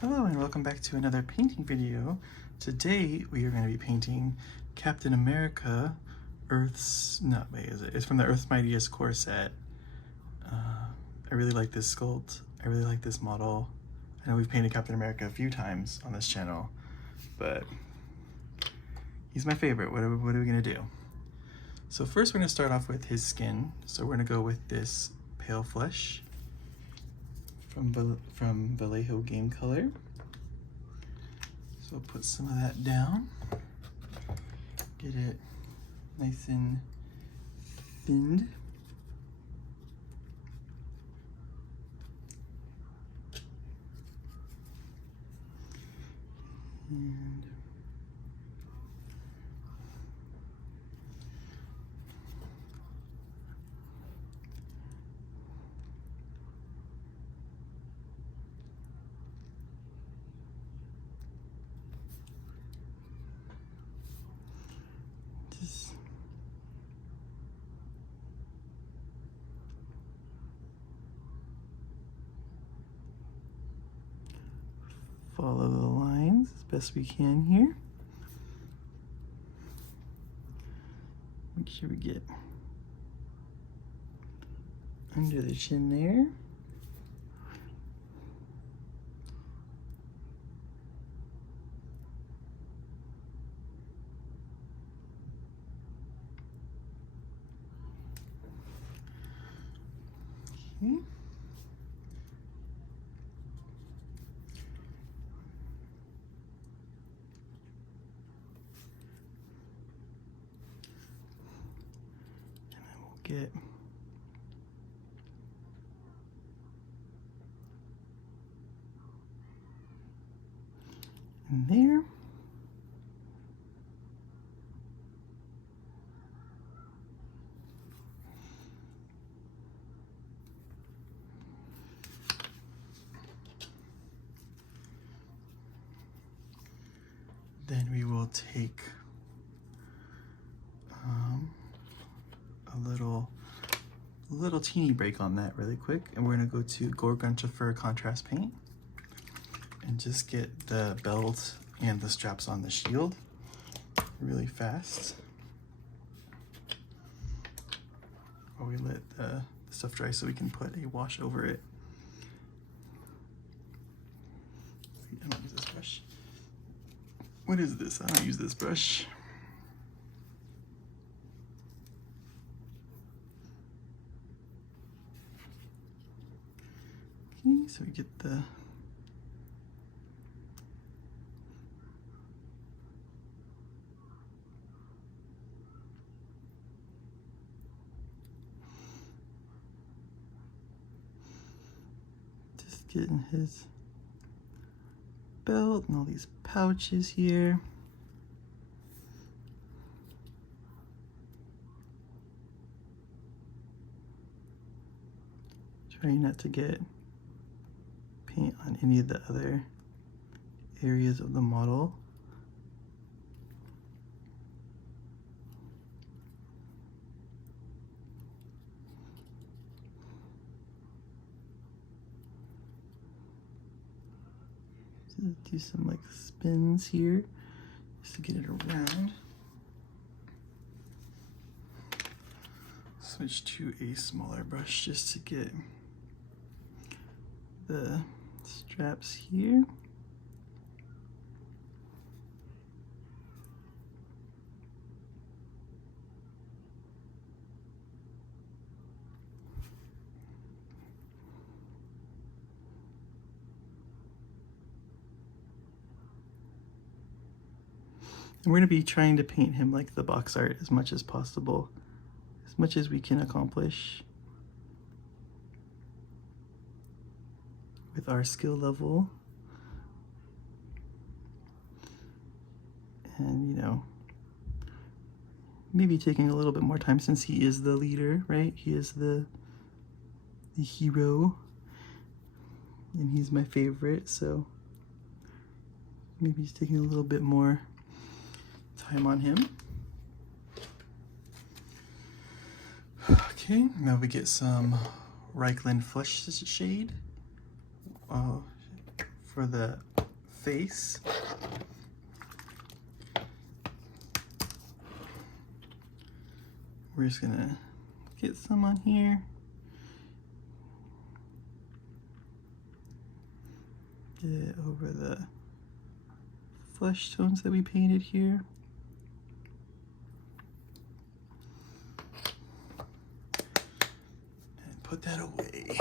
Hello and welcome back to another painting video. Today we are going to be painting Captain America Earth's, it's from the Earth's Mightiest Core set. I really like this sculpt. I really like this model. I know we've painted Captain America a few times on this channel, but he's my favorite. What are we going to do? So first we're going to start off with his skin. So we're going to go with this pale flesh from Vallejo Game Color. So I'll put some of that down, get it nice and thinned. And just follow the lines as best we can here. Make sure we get under the chin there. Okay. Get in there. Then we will take a little teeny break on that really quick, and we're gonna go to Gorgoncha Fur contrast paint and just get the belt and the straps on the shield really fast while we let the stuff dry so we can put a wash over it. I don't use this brush. What is this? I don't use this brush. Okay, so we get the just getting his belt and all these pouches here. Trying not to get paint on any of the other areas of the model. Do some like spins here just to get it around. Switch to a smaller brush just to get the straps here. And we're going to be trying to paint him like the box art as much as possible, as much as we can accomplish with our skill level. And, you know, maybe taking a little bit more time since he is the leader, right? He is the hero, and he's my favorite, so maybe he's taking a little bit more time on him. Okay, now we get some Reichland Flesh shade for the face. We're just gonna get some on here. Get it over the flesh tones that we painted here. And put that away.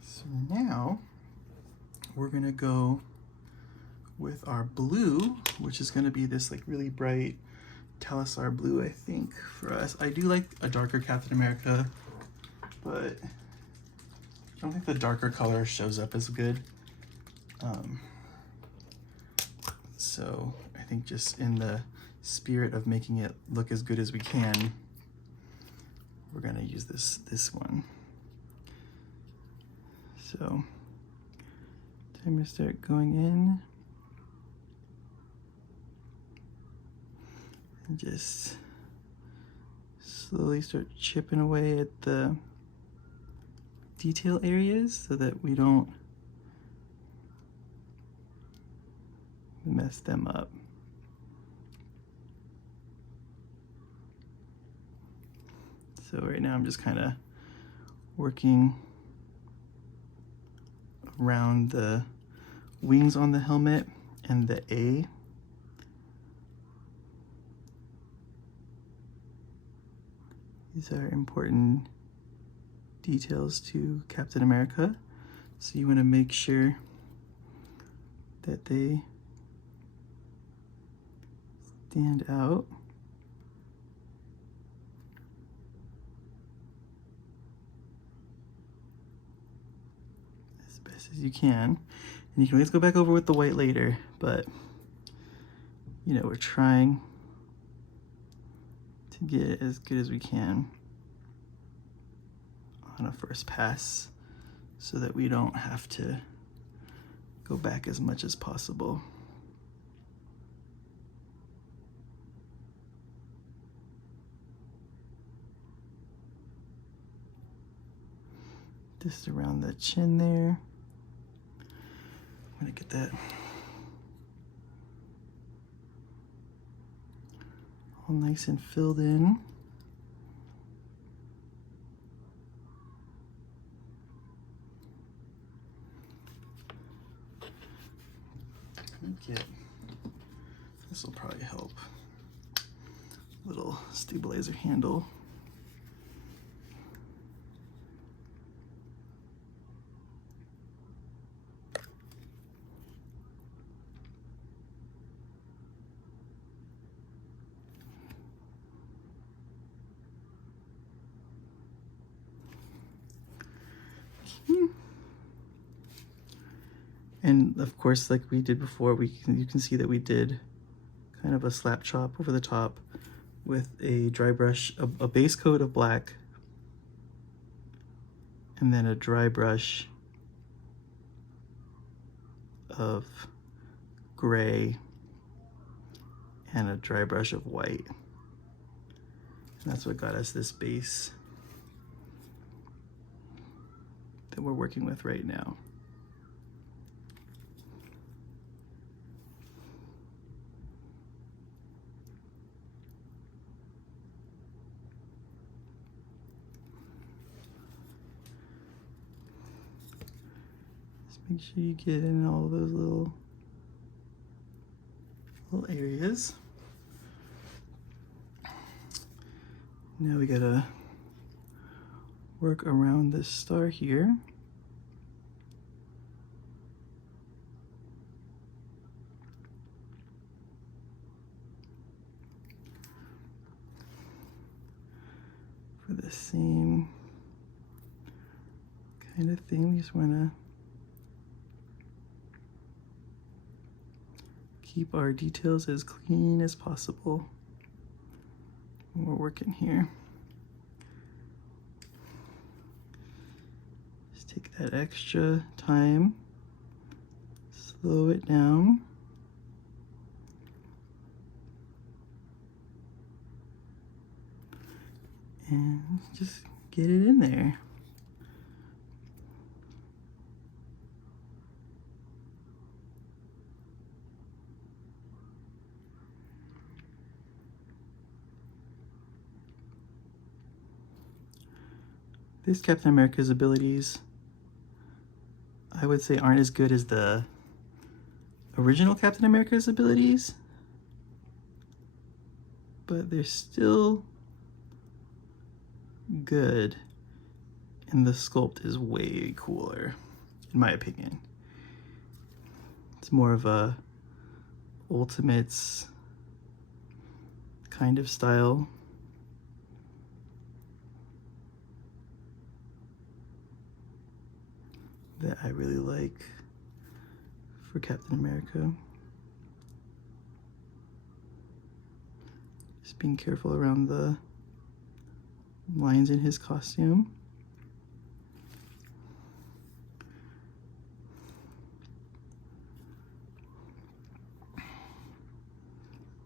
So now we're gonna go with our blue, which is gonna be this like really bright Talisar blue, I think, for us. I do like a darker Captain America, but I don't think the darker color shows up as good. So I think just in the spirit of making it look as good as we can, we're gonna use this one. So time to start going in and just slowly start chipping away at the detail areas so that we don't mess them up. So right now I'm just kind of working around the wings on the helmet and the A. These are important details to Captain America, so you want to make sure that they stand out. As best as you can. And you can always go back over with the white later, but you know, we're trying to get it as good as we can on a first pass so that we don't have to go back as much as possible. Just around the chin there. I'm gonna get that all nice and filled in. Get, this will probably help. Little stabilizer handle. And of course, like we did before, you can see that we did kind of a slap chop over the top with a dry brush, a base coat of black, and then a dry brush of gray, and a dry brush of white. And that's what got us this base that we're working with right now. Make sure you get in all those little areas. Now we gotta work around this star here. For the same kind of thing, we just wanna keep our details as clean as possible when we're working here. Just take that extra time, slow it down, and just get it in there. This Captain America's abilities, I would say, aren't as good as the original Captain America's abilities, but they're still good, and the sculpt is way cooler, in my opinion. It's more of a Ultimates kind of style. That I really like for Captain America. Just being careful around the lines in his costume.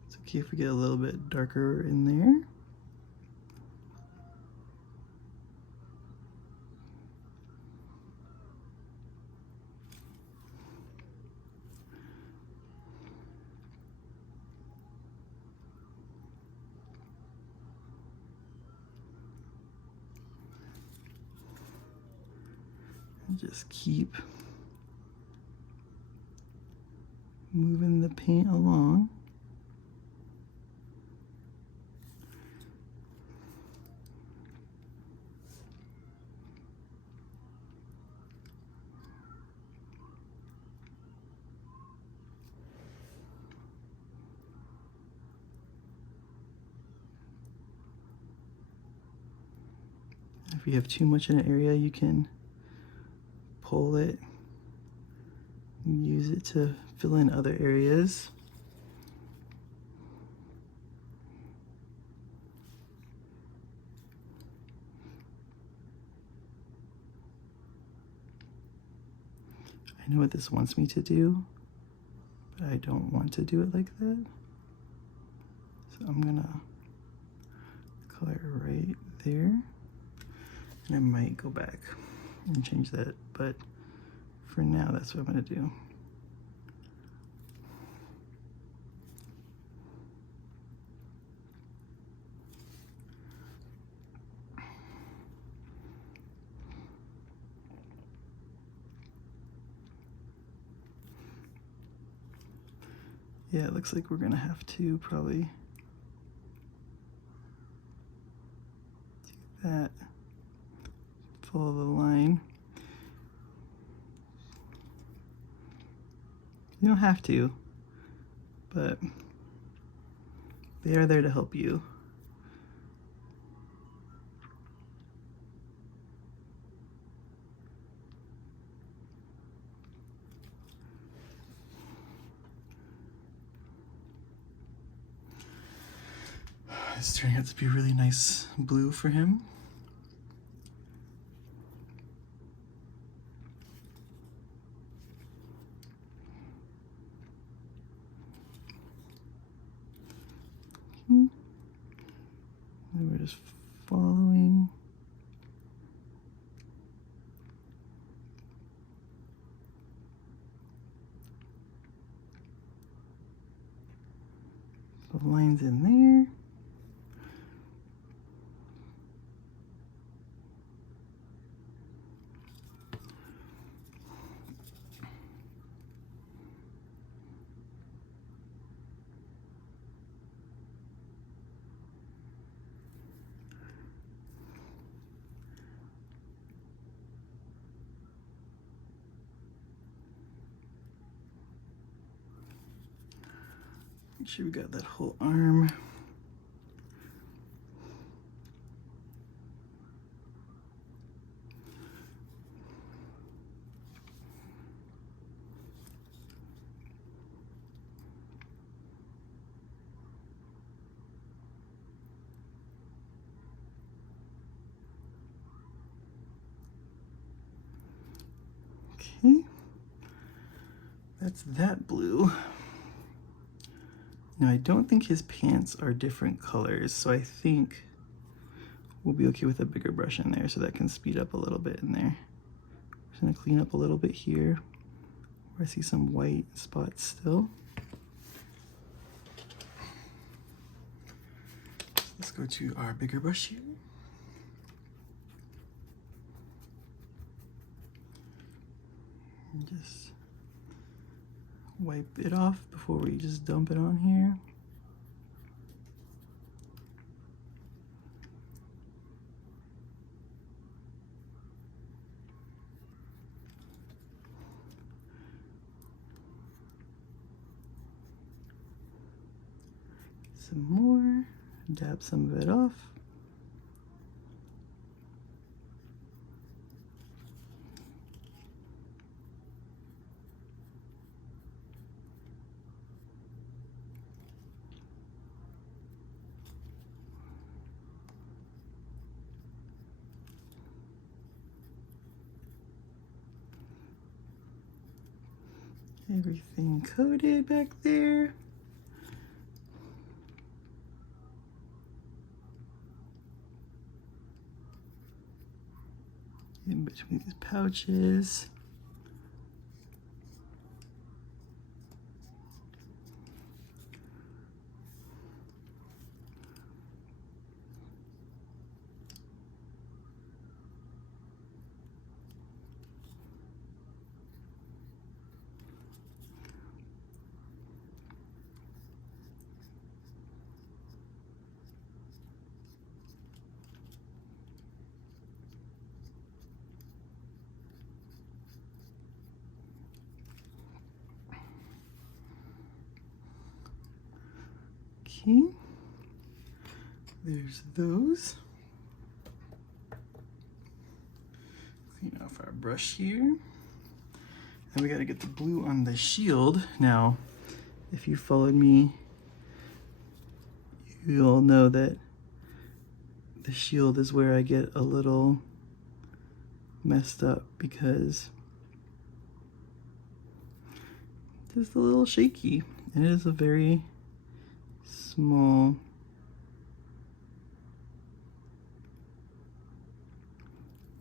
It's okay if we get a little bit darker in there. Just keep moving the paint along. If you have too much in an area, you can pull it and use it to fill in other areas. I know what this wants me to do, but I don't want to do it like that. So I'm gonna color right there, and I might go back and change that, but for now, that's what I'm gonna do. Yeah, it looks like we're gonna have to probably do that. Follow the line. You don't have to, but they are there to help you. It's turning out to be a really nice blue for him. And we're just following. The lines in there. Make sure we got that whole arm. Okay, that's that blue. Now I don't think his pants are different colors, so I think we'll be okay with a bigger brush in there, so that can speed up a little bit in there. Just gonna clean up a little bit here where I see some white spots still. Let's go to our bigger brush here. And just wipe it off before we just dump it on here. Some more, dab some of it off. Everything coated back there. In between these pouches. Okay, there's those. Clean off our brush here. And we gotta get the blue on the shield. Now, if you followed me, you'll know that the shield is where I get a little messed up because it's just a little shaky. And it is a very small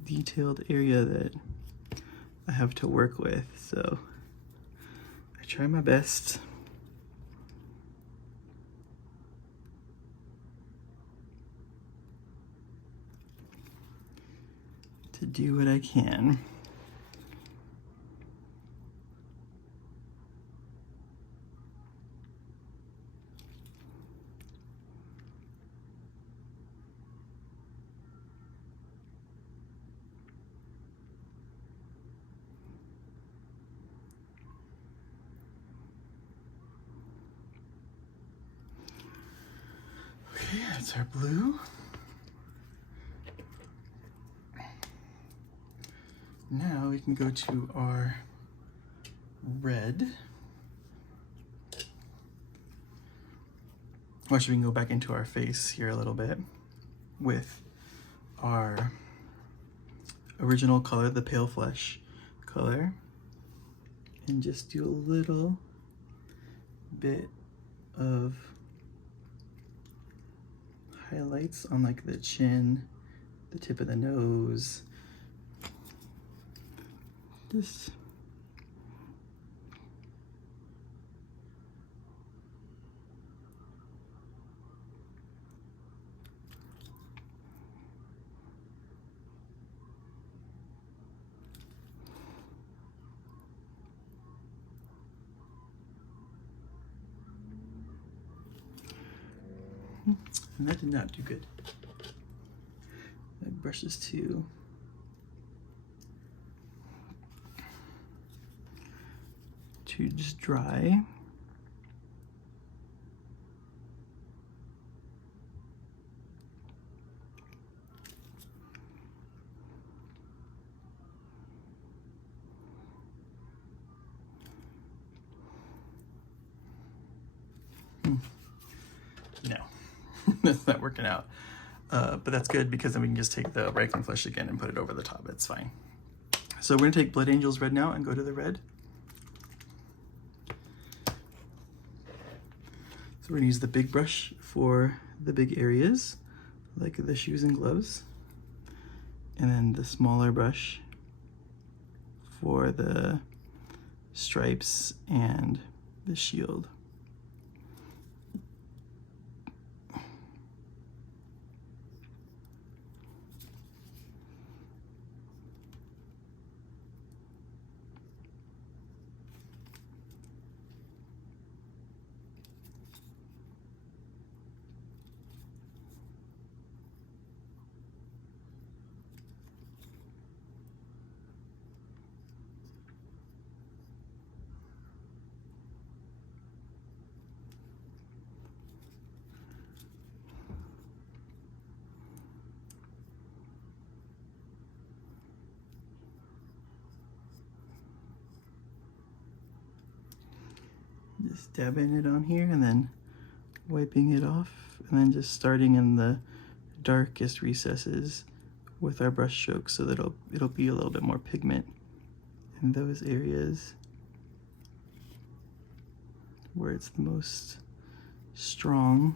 detailed area that I have to work with, so I try my best. To do what I can. Okay, that's our blue. Now we can go to our red. Or should we go back into our face here a little bit with our original color, the pale flesh color, and just do a little bit of highlights on like the chin, the tip of the nose. Just and that did not do good. My brush is too just dry. No, that's not working out. But that's good because then we can just take the Reichling flesh again and put it over the top. It's fine. So we're gonna take Blood Angel's red now and go to the red. So we're gonna use the big brush for the big areas, like the shoes and gloves, and then the smaller brush for the stripes and the shield. Just dabbing it on here and then wiping it off, and then just starting in the darkest recesses with our brush strokes so that it'll be a little bit more pigment in those areas where it's the most strong.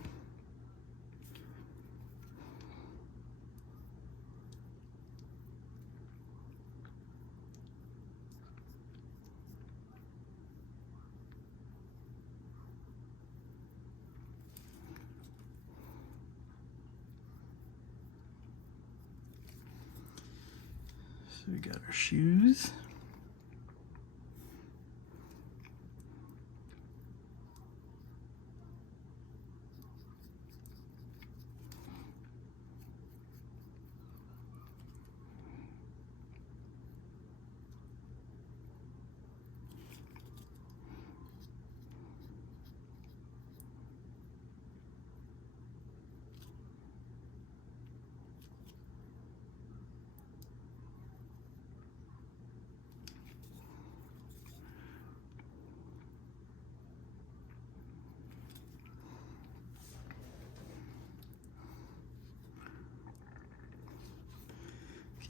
So we got our shoes.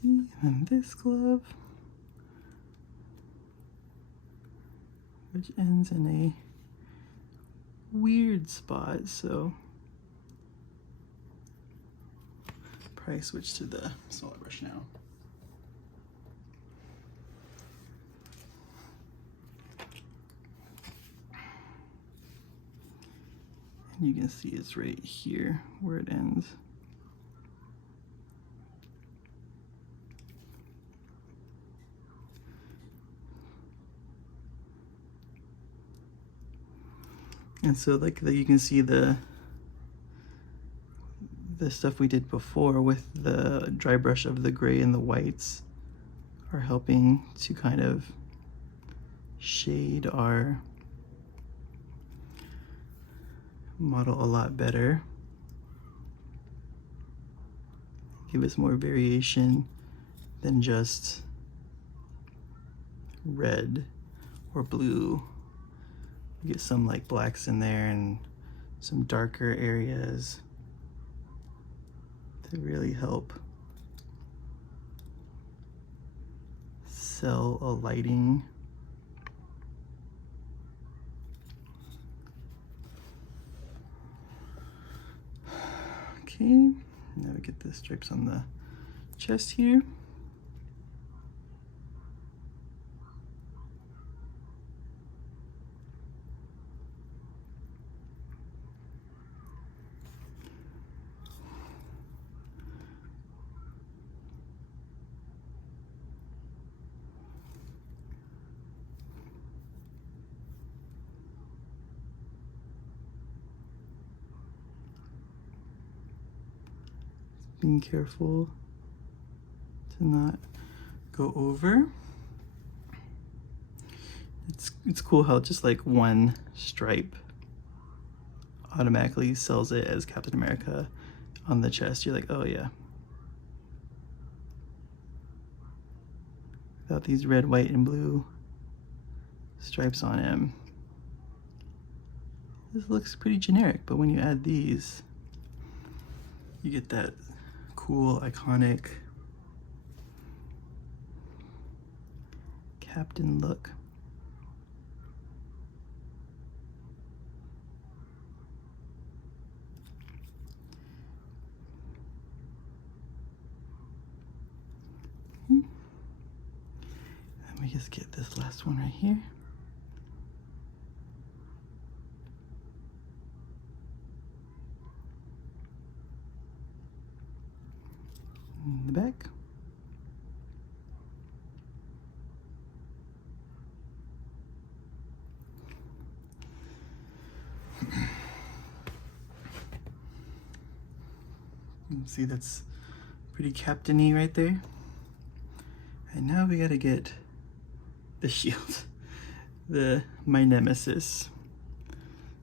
Okay, and this glove, which ends in a weird spot, so probably switch to the smaller brush now. And you can see it's right here where it ends. And so like you can see the stuff we did before with the dry brush of the gray and the whites are helping to kind of shade our model a lot better. Give us more variation than just red or blue. Get some like blacks in there and some darker areas to really help sell a lighting. Okay, now we get the stripes on the chest here. Being careful to not go over. It's cool how just like one stripe automatically sells it as Captain America on the chest. You're like, oh yeah. Without these red, white, and blue stripes on him, this looks pretty generic, but when you add these, you get that cool, iconic captain look. Let me just get this last one right here. In the back. See, that's pretty captain-y right there. And now we gotta get the shield, my nemesis.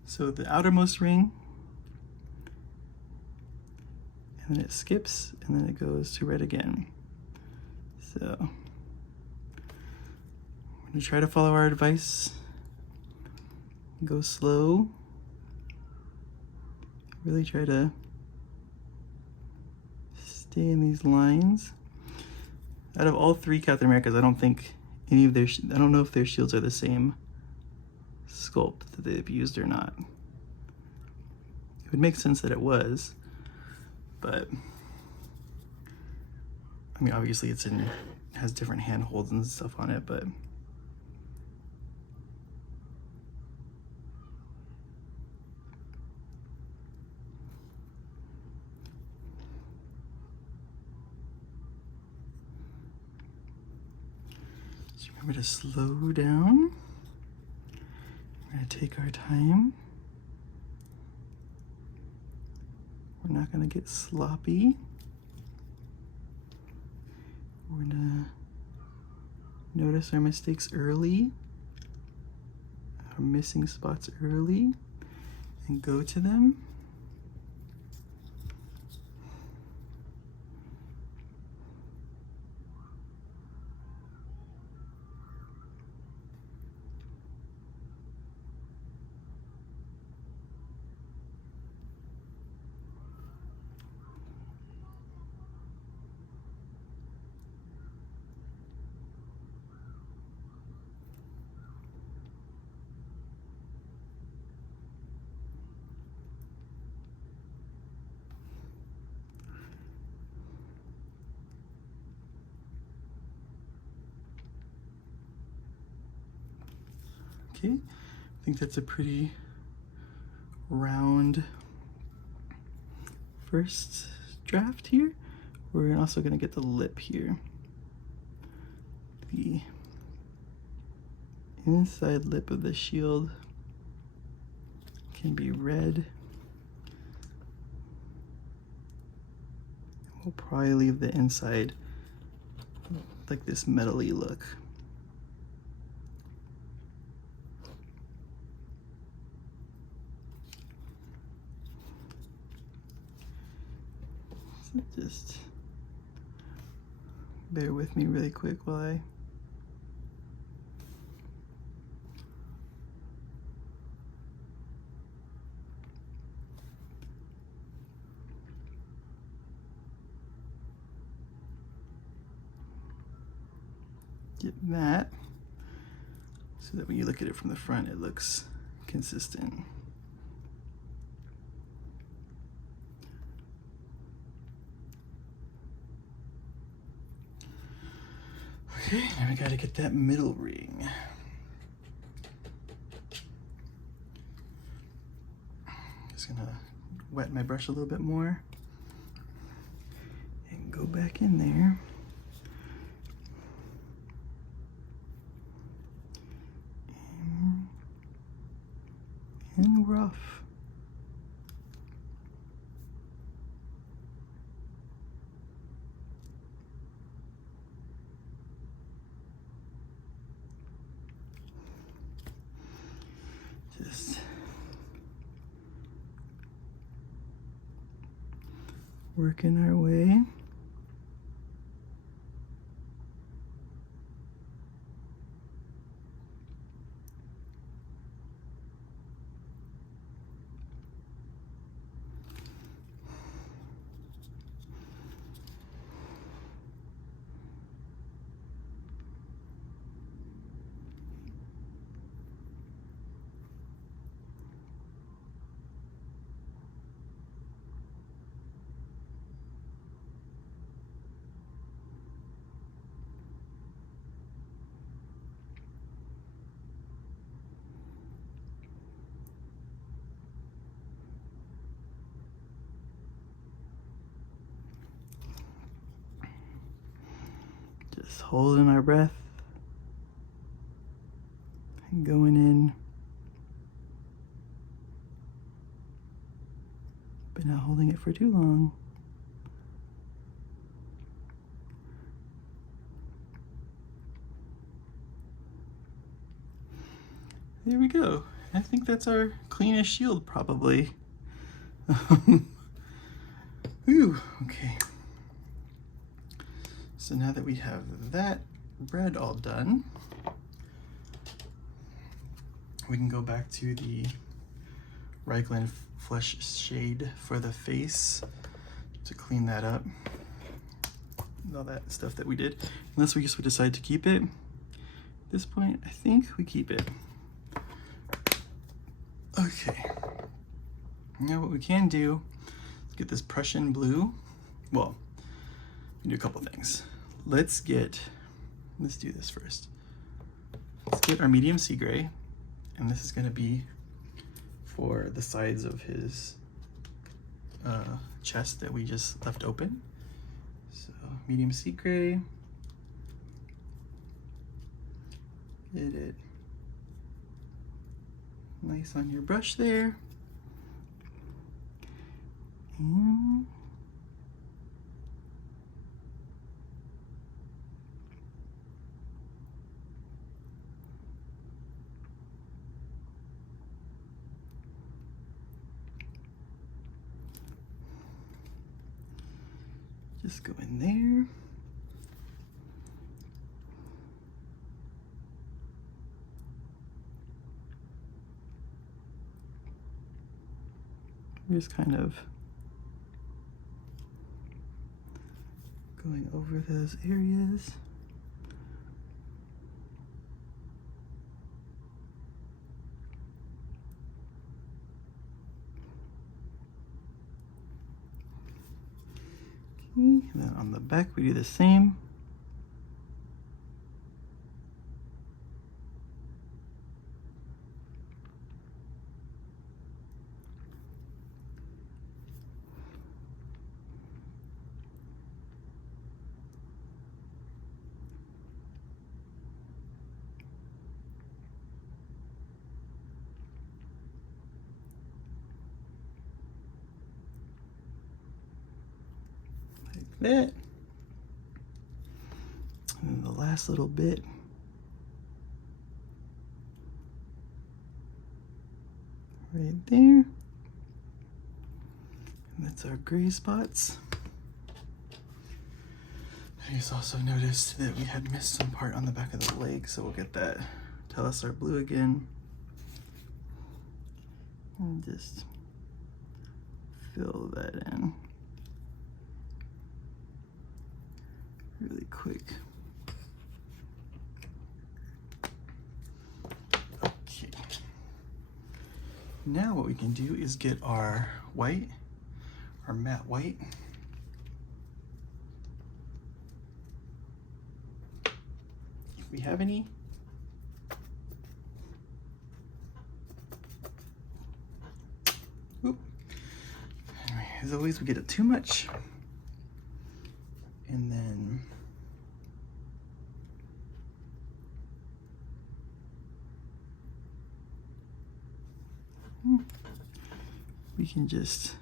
So the outermost ring, and then it skips, and then it goes to red again. So I'm gonna try to follow our advice Go slow. Really try to stay in these lines. Out of all three Captain Americas, I don't think any of their, I don't know if their shields are the same sculpt that they've used or not. It would make sense that it was, but I mean, obviously it has different handholds and stuff on it, but just remember to slow down. We're gonna take our time. We're not gonna get sloppy. We're gonna notice our mistakes early, our missing spots early, and go to them. Okay, I think that's a pretty round first draft here. We're also gonna get the lip here. The inside lip of the shield can be red. We'll probably leave the inside like this metally look. So just bear with me really quick while I get that, so that when you look at it from the front, it looks consistent. Okay, now we gotta get that middle ring. Just gonna wet my brush a little bit more and go back in there. And rough. Just working our way. Just holding our breath and going in, but not holding it for too long. There we go. I think that's our cleanest shield, probably. Ooh, okay. So now that we have that red all done, We can go back to the Raglan Flesh shade for the face to clean that up. All that stuff that we did. Unless we just would decide to keep it. At this point, I think we keep it. Okay. Now what we can do is get this Prussian blue. Well, we can do a couple things. Let's do this first. Let's get our medium sea gray, and this is going to be for the sides of his chest that we just left open. So medium sea gray. Get it nice on your brush there. And just go in there. We're just kind of going over those areas. Okay, and then on the back we do the same. That, and then the last little bit right there, and that's our gray spots. I just also noticed that we had missed some part on the back of the leg, so we'll get that. Tell us our blue again, and just fill that in really quick. Okay. Now what we can do is get our white, our matte white. If we have any. Oop. Anyway, as always, we get it too much. And then we can just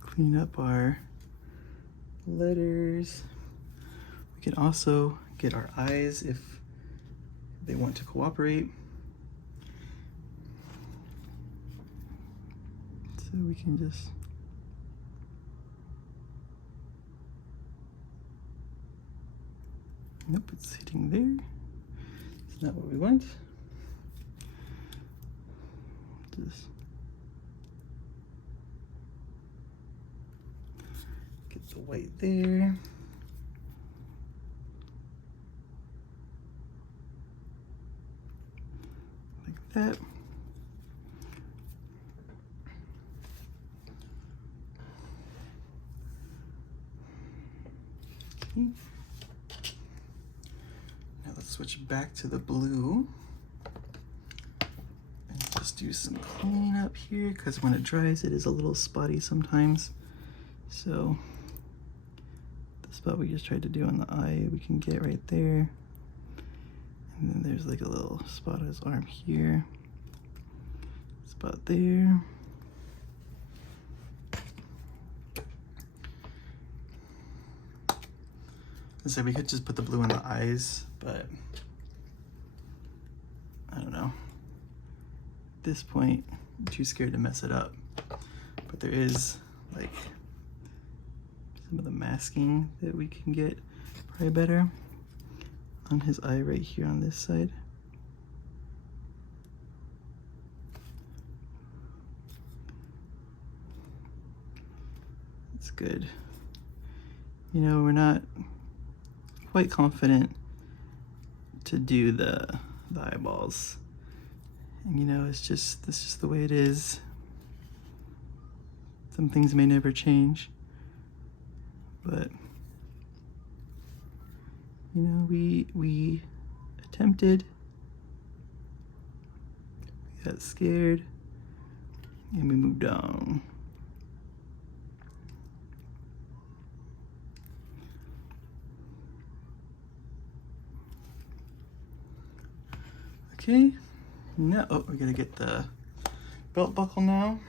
clean up our letters. We can also get our eyes if they want to cooperate. So we can just nope, it's hitting there. It's not what we want. Just get the white there. Like that. Now let's switch back to the blue and just do some cleaning up here, because when it dries it is a little spotty sometimes. So the spot we just tried to do on the eye we can get right there, and then there's like a little spot on his arm here, spot there. So we could just put the blue in the eyes, but I don't know. At this point, I'm too scared to mess it up. But there is like some of the masking that we can get probably better on his eye right here on this side. That's good. You know, we're not quite confident to do the eyeballs. And you know, it's just the way it is. Some things may never change, but you know, we attempted, we got scared, and we moved on. Okay, now, oh, we gotta get the belt buckle now.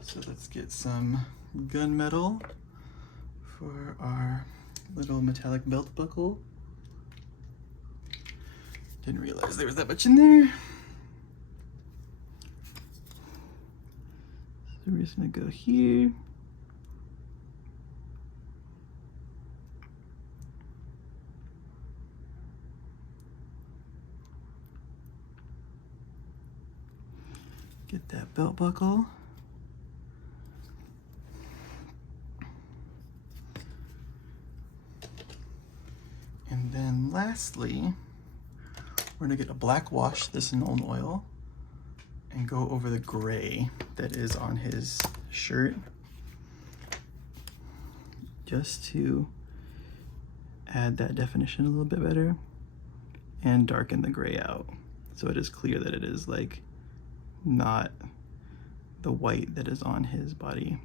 So let's get some gunmetal for our little metallic belt buckle. Didn't realize there was that much in there. So we're just gonna go here. Get that belt buckle. And then lastly, we're gonna get a black wash, this in Olin oil, and go over the gray that is on his shirt, just to add that definition a little bit better and darken the gray out, so it is clear that it is like not the white that is on his body.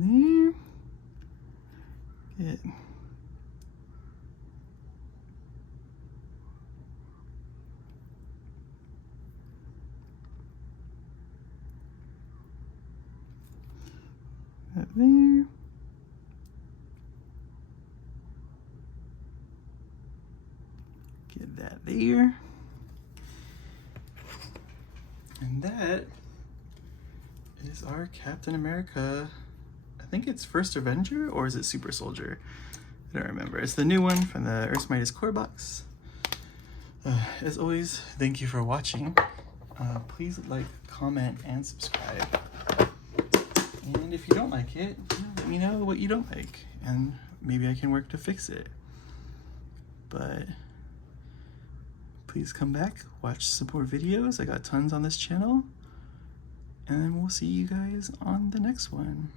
There. Get that there. Get that there. And that is our Captain America. I think it's First Avenger, or is it Super Soldier? I don't remember. It's the new one from the Earth's Mightiest Core box. As always, thank you for watching. Please like, comment, and subscribe. And if you don't like it, let me know what you don't like, and maybe I can work to fix it. But please come back, watch some more videos. I got tons on this channel, and we'll see you guys on the next one.